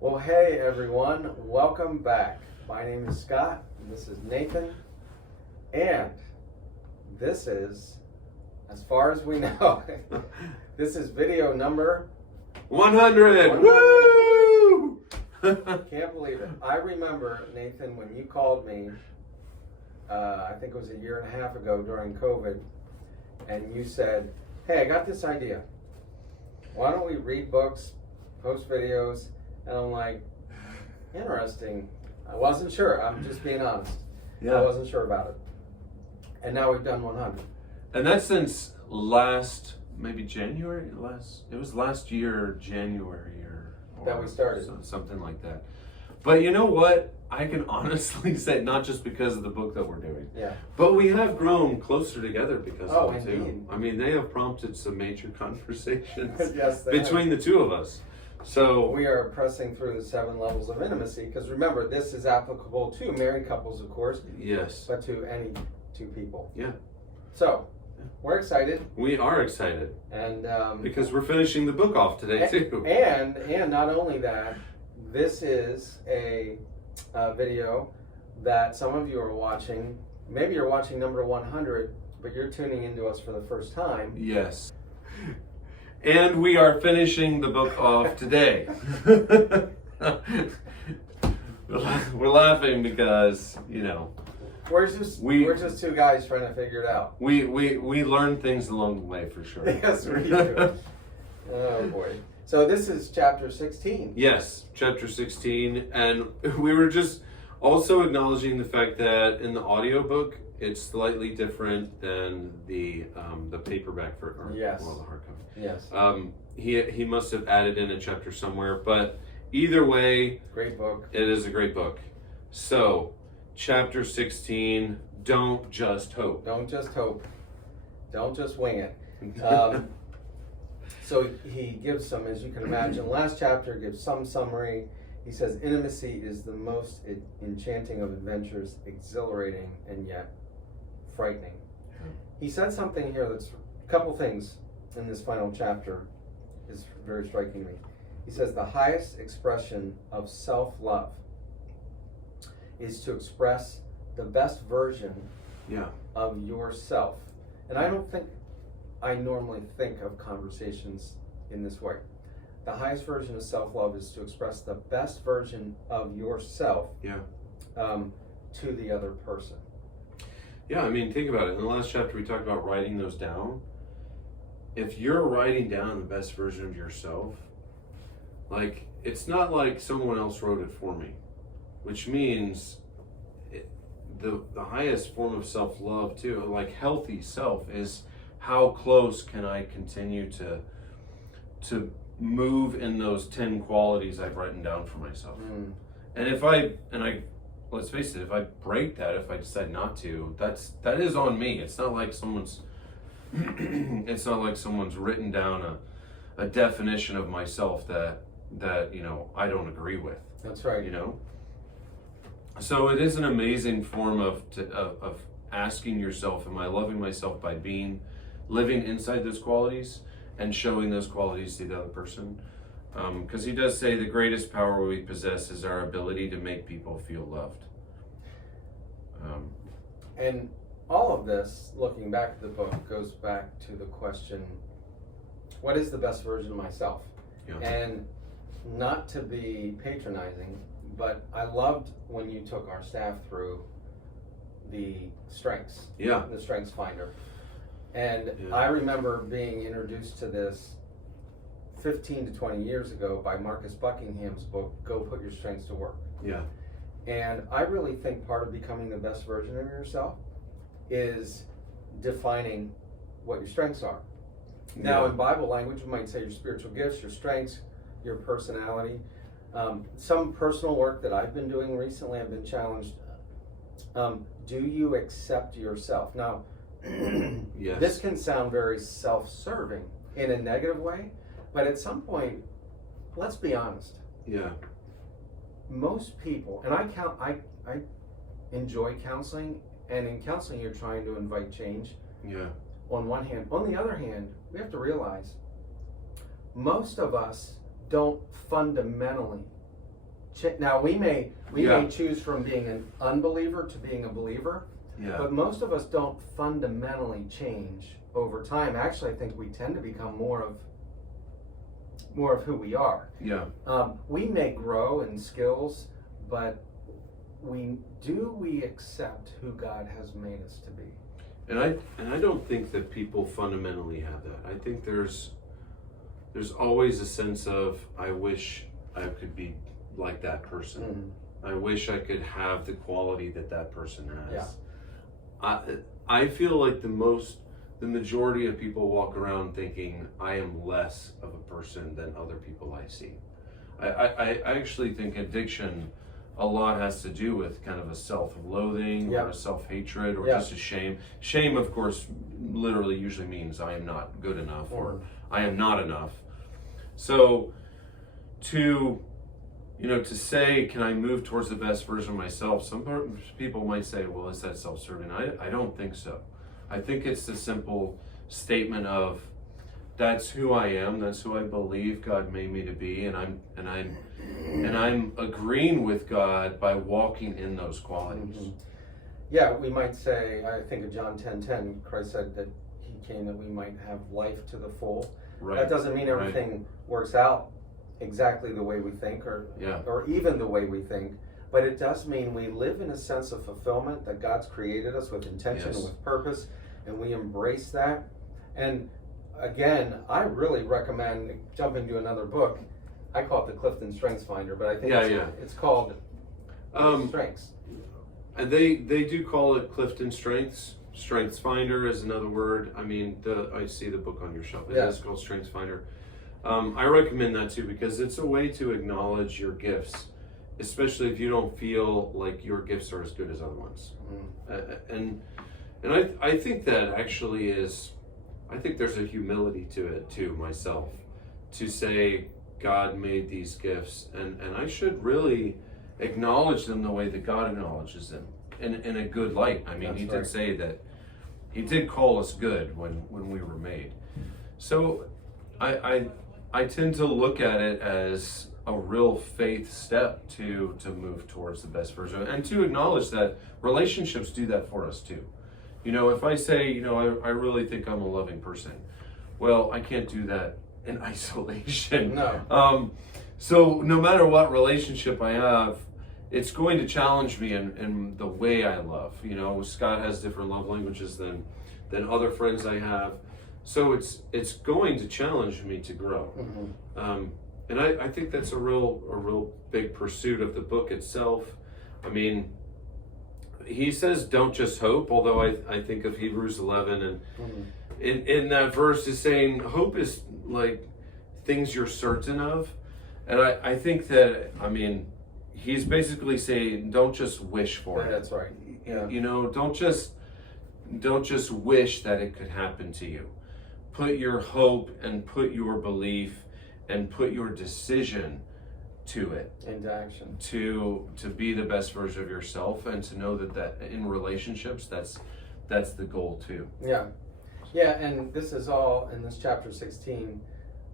Well, hey everyone, welcome back. My name is Scott, and this is Nathan, and this is, as far as we know, this is video number 100! Woo! Can't believe it. I remember, Nathan, when you called me, I think it was a year and a half ago during COVID, and you said, hey, I got this idea. Why don't we read books, post videos? And I'm like, interesting. I wasn't sure. I'm just being honest. Yeah. I wasn't sure about it. And now we've done 100. And that's since maybe January? It was last year, January or That we started. Something like that. But you know what? I can honestly say, not just because of the book that we're doing, Yeah. but we have grown closer together because of it indeed. too. I mean, they have prompted some major conversations Yes, they between the two of us. So we are pressing through the 7 levels of intimacy because remember, this is applicable to married couples, of course, yes, but to any two people. yeah, So we're excited, we are excited and because we're finishing the book off today too. and not only that, this is a video that some of you are watching. Maybe you're watching number 100, but you're tuning into us for the first time. Yes. And we are finishing the book off today. We're laughing because, you know, We're just two guys trying to figure it out. we learn things along the way for sure. Yes, we do. Oh boy. So this is chapter 16. Yes, chapter 16. And we were just also acknowledging the fact that in the audiobook, it's slightly different than the paperback or Yes. well, the hardcover. Yes. He must have added in a chapter somewhere, but either way, Great book. it is a great book. So, chapter 16, don't just hope. Don't just hope. Don't just wing it. So he gives some, as you can imagine, last chapter gives some summary. He says, intimacy is the most enchanting of adventures, exhilarating and yet frightening. He said something here that's a couple things in this final chapter is very striking to me. He says the highest expression of self-love is to express the best version of yourself. And I don't think I normally think of conversations in this way. The highest version of self-love is to express the best version of yourself to the other person. Yeah, I mean, think about it. In the last chapter, we talked about writing those down. If you're writing down the best version of yourself, like, it's not like someone else wrote it for me, which means the highest form of self-love, too, like healthy self, is how close can I continue to move in those 10 qualities I've written down for myself. And let's face it, if I break that, if I decide not to, that is on me. It's not like someone's written down a definition of myself that you know I don't agree with. That's right. You know. So it is an amazing form of asking yourself, am I loving myself by living inside those qualities and showing those qualities to the other person? Because he does say the greatest power we possess is our ability to make people feel loved. And all of this, looking back at the book, goes back to the question, what is the best version of myself? Yeah. And not to be patronizing, but I loved when you took our staff through the strengths. Yeah. The strengths finder. And I remember being introduced to this 15 to 20 years ago by Marcus Buckingham's book, Go Put Your Strengths to Work. Yeah. And I really think part of becoming the best version of yourself is defining what your strengths are. Now, in Bible language, we might say your spiritual gifts, your strengths, your personality. Some personal work that I've been doing recently, I've been challenged. Do you accept yourself? Now, Yes. this can sound very self-serving in a negative way, but at some point, let's be honest. Yeah. Most people, and I enjoy counseling, and in counseling you're trying to invite change. Yeah. On one hand. On the other hand, we have to realize most of us don't fundamentally Now we may Yeah. choose from being an unbeliever to being a believer, Yeah. but most of us don't fundamentally change over time. Actually, I think we tend to become more of who we are. Yeah. We may grow in skills, but we accept who God has made us to be. And I don't think that people fundamentally have that. I think there's always a sense of, I wish I could be like that person. Mm-hmm. I wish I could have the quality that person has. Yeah. I feel like the majority of people walk around thinking I am less of a person than other people I see. I actually think addiction a lot has to do with kind of a self-loathing Yeah. or a self-hatred or Yeah. just a shame. Shame, of course, literally usually means I am not good enough or I am not enough. So to say, can I move towards the best version of myself? Some people might say, well, is that self-serving? I don't think so. I think it's the simple statement of, that's who I am. That's who I believe God made me to be, and I'm agreeing with God by walking in those qualities. Mm-hmm. Yeah, we might say, I think of John 10:10, Christ said that he came that we might have life to the full. Right. That doesn't mean everything works out exactly the way we think or even the way we think, but it does mean we live in a sense of fulfillment, that God's created us with intention and with purpose, and we embrace that. And again, I really recommend jumping to another book. I call it the Clifton Strengths Finder, but I think it's called Strengths. And they do call it Clifton Strengths. Strengths Finder is another word. I mean, I see the book on your shelf. It is called Strengths Finder. I recommend that too, because it's a way to acknowledge your gifts, especially if you don't feel like your gifts are as good as other ones. And I think that actually is, I think there's a humility to it too, myself, to say God made these gifts, and I should really acknowledge them the way that God acknowledges them, in a good light. I mean, He did say that He did call us good when we were made. So I tend to look at it as a real faith step to move towards the best version, and to acknowledge that relationships do that for us too. If I say, I really think I'm a loving person, well, I can't do that in isolation. No. So no matter what relationship I have, it's going to challenge me in the way I love. Scott has different love languages than other friends I have. So it's going to challenge me to grow. Mm-hmm. And I think that's a real big pursuit of the book itself. I mean, he says, don't just hope, although I think of Hebrews 11, and in that verse is saying hope is like things you're certain of. And I think that, I mean, he's basically saying, don't just wish for it. That's right. Yeah. Don't just wish that it could happen to you. Put your hope and put your belief and put your decision to it, into action, to be the best version of yourself, and to know that in relationships, that's the goal too. Yeah, and this is all in this chapter 16.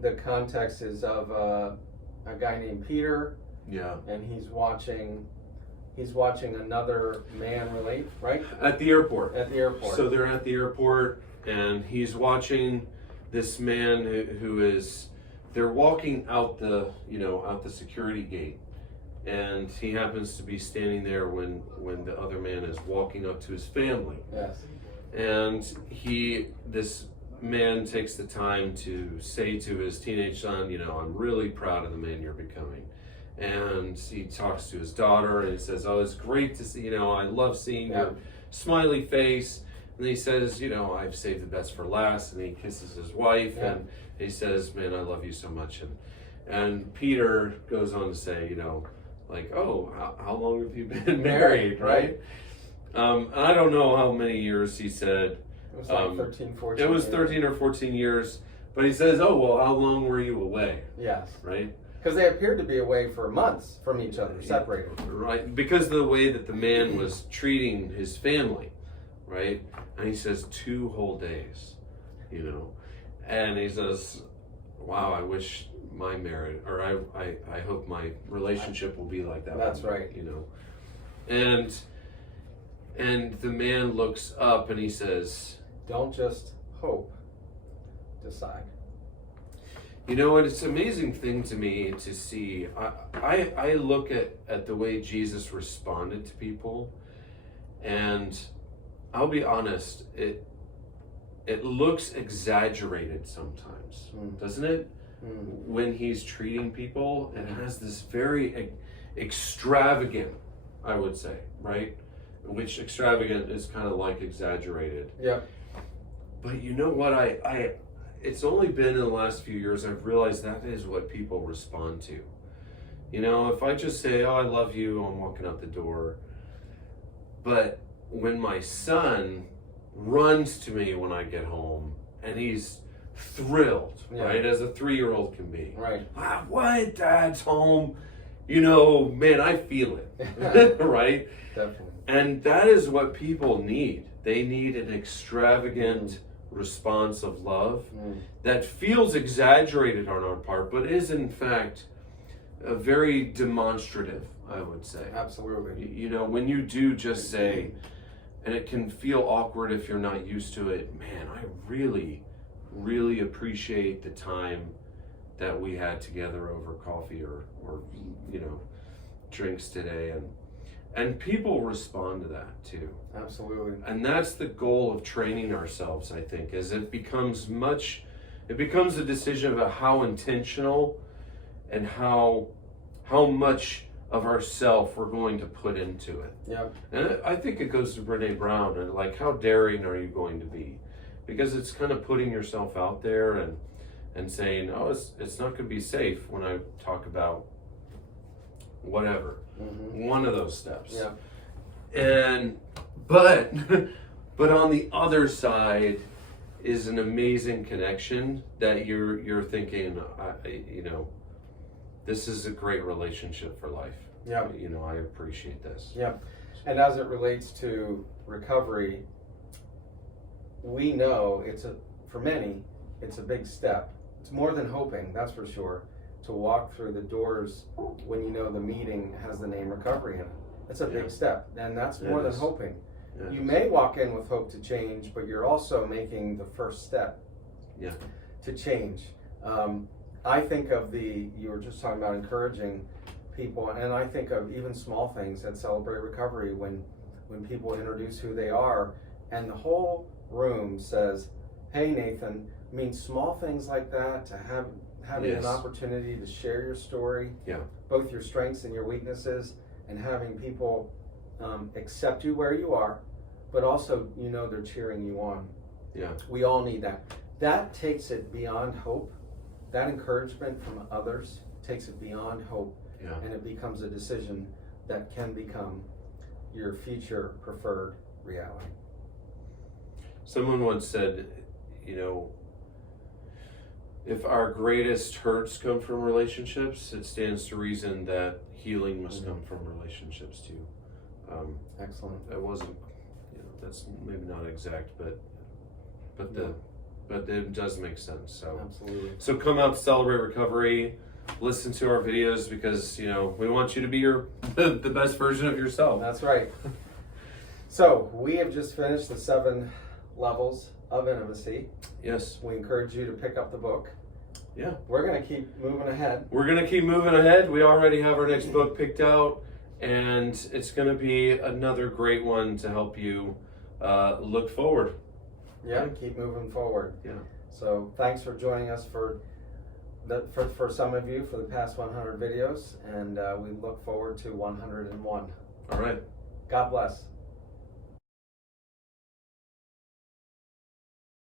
The context is of a guy named Peter. Yeah. And he's watching another man relate, right? At the airport. So they're at the airport, and he's watching this man who is. They're walking out the security gate, and he happens to be standing there when the other man is walking up to his family. Yes. And this man takes the time to say to his teenage son, I'm really proud of the man you're becoming. And he talks to his daughter, and he says, oh, it's great to see, I love seeing your smiley face. And he says, I've saved the best for last. And he kisses his wife, and he says, man, I love you so much. And Peter goes on to say, how long have you been married, right? And I don't know how many years he said. It was like 13, 14 It was 13 or 14 years. But he says, oh, well, how long were you away? Yes. Right? Because they appeared to be away for months from each other, separated. Right, because of the way that the man was treating his family, right? And he says 2 whole days, And he says, wow, I wish my marriage, or I hope my relationship will be like that. That's right. You know, and the man looks up and he says, don't just hope, decide. you know, and it's an amazing thing to me to see. I look at the way Jesus responded to people, and I'll be honest, it looks exaggerated sometimes, doesn't it? When he's treating people, it has this very extravagant, I would say, right? Which extravagant is kind of like exaggerated. Yeah. But you know what? It's only been in the last few years I've realized that is what people respond to. You know, if I just say, oh, I love you, I'm walking out the door. But when my son runs to me when I get home and he's thrilled, right? As a 3-year-old can be. Right. What? Dad's home. You know, man, I feel it. Right? Definitely. And that is what people need. They need an extravagant response of love that feels exaggerated on our part, but is in fact very demonstrative, I would say. Absolutely. You know, when you do just say, and it can feel awkward if you're not used to it, man, I really, really appreciate the time that we had together over coffee or you know, drinks today, and people respond to that too. Absolutely. And that's the goal of training ourselves, I think, is it becomes a decision about how intentional and how much of ourself we're going to put into it. Yeah. And I think it goes to Brene Brown, and like, how daring are you going to be? Because it's kind of putting yourself out there and saying, oh, it's not going to be safe when I talk about whatever. One of those steps. Yeah. But on the other side is an amazing connection that you're thinking, you know, this is a great relationship for life. Yeah. You know, I appreciate this. Yeah. And as it relates to recovery, we know for many, it's a big step. It's more than hoping, that's for sure, to walk through the doors when you know the meeting has the name recovery in it. It's a big step, and that's more than hoping. Yeah. You may walk in with hope to change, but you're also making the first step to change. I think of you were just talking about encouraging people, and I think of even small things that celebrate recovery when people introduce who they are, and the whole room says, hey, Nathan. I mean, small things like that, to having an opportunity to share your story, both your strengths and your weaknesses, and having people accept you where you are, but also, you know, they're cheering you on. Yeah. We all need that. That takes it beyond hope. That encouragement from others takes it beyond hope, and it becomes a decision that can become your future preferred reality. Someone once said, you know, if our greatest hurts come from relationships, it stands to reason that healing must come from relationships too. Excellent. That wasn't, you know, that's maybe not exact, but it does make sense. So absolutely. So come out to celebrate recovery. Listen to our videos, because you know we want you to be the best version of yourself. That's right. So we have just finished the 7 levels of intimacy. Yes. We encourage you to pick up the book. Yeah. We're going to keep moving ahead. We're going to keep moving ahead. We already have our next book picked out, and it's going to be another great one to help you look forward. Yeah, keep moving forward. Yeah. So thanks for joining us for some of you for the past 100 videos, and we look forward to 101. All right. God bless.